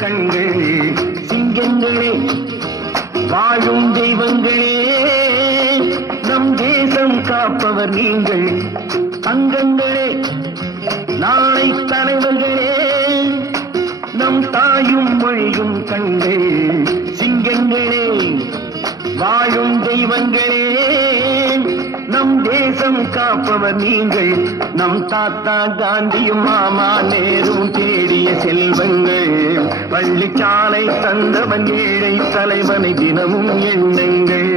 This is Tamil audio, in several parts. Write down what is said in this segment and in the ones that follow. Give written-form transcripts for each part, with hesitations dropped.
கண்கள் சிங்கங்களே வாழும் தெய்வங்களே நம் தேசம் காப்பவர் நீங்கள் அங்கங்களே நாளை தலைவர்களே நம் தாயும் மொழியும் கண்கள் சிங்கங்களே வாழும் தெய்வங்களே நம் தேசம் காப்பவர் நீங்கள் நம் தாத்தா காந்தியும் மாமா நேரும் தேடிய செல்வங்கள் பள்ளிச்சாலை தந்தவன் ஏழை தலைவனை தினமும் எண்ணுங்கள்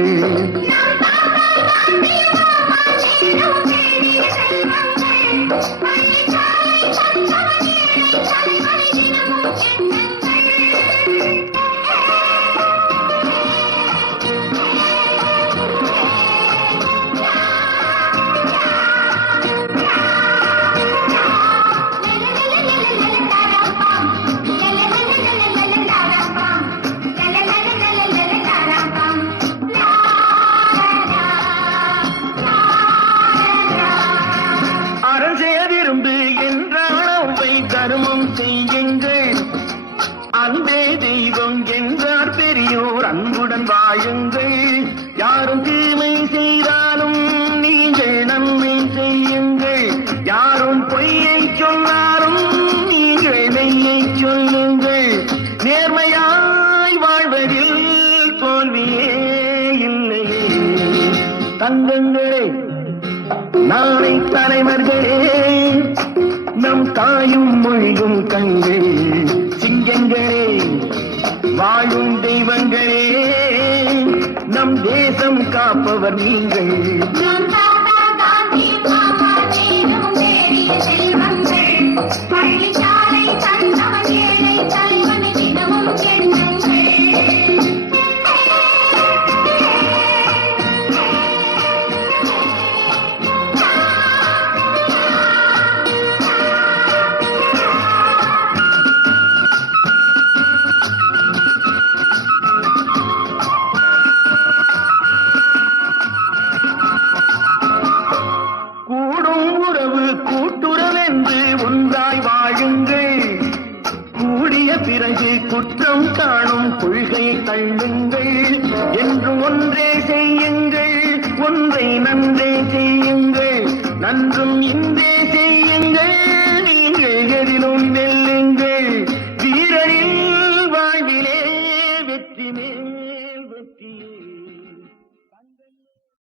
தர்மம் செய்யுங்கள் அன்பே தெய்வம் என்றார் பெரியோர் அன்புடன் வாழுங்கள் யாரும் தீமை செய்தாலும் நீங்கள் நன்மை செய்யுங்கள் யாரும் பொய்யை சொன்னாலும் நீங்கள் மெய்யை சொல்லுங்கள் நேர்மையாய் வாழ்வதில் தோல்வியே இல்லை தங்கங்களே நாளை தலைவர்களே நம் தாயும் மொழியும் கண்கள் சிங்கங்களே வாழும் தெய்வங்களே நம் தேசம் காப்பவர் நீங்கள் பள்ளிச்சாலை தந்தவன் ஏழை தலைவனை தினமும் கூட்டுறவென்று ஒன்றாய் வாழுங்கள் கூடிய பிறகு குற்றம் காணும் கொள்கையை தள்ளுங்கள் என்றும் ஒன்றே செய்யுங்கள் ஒன்றை நன்றே செய்யுங்கள் நன்றும் இன்றே செய்ய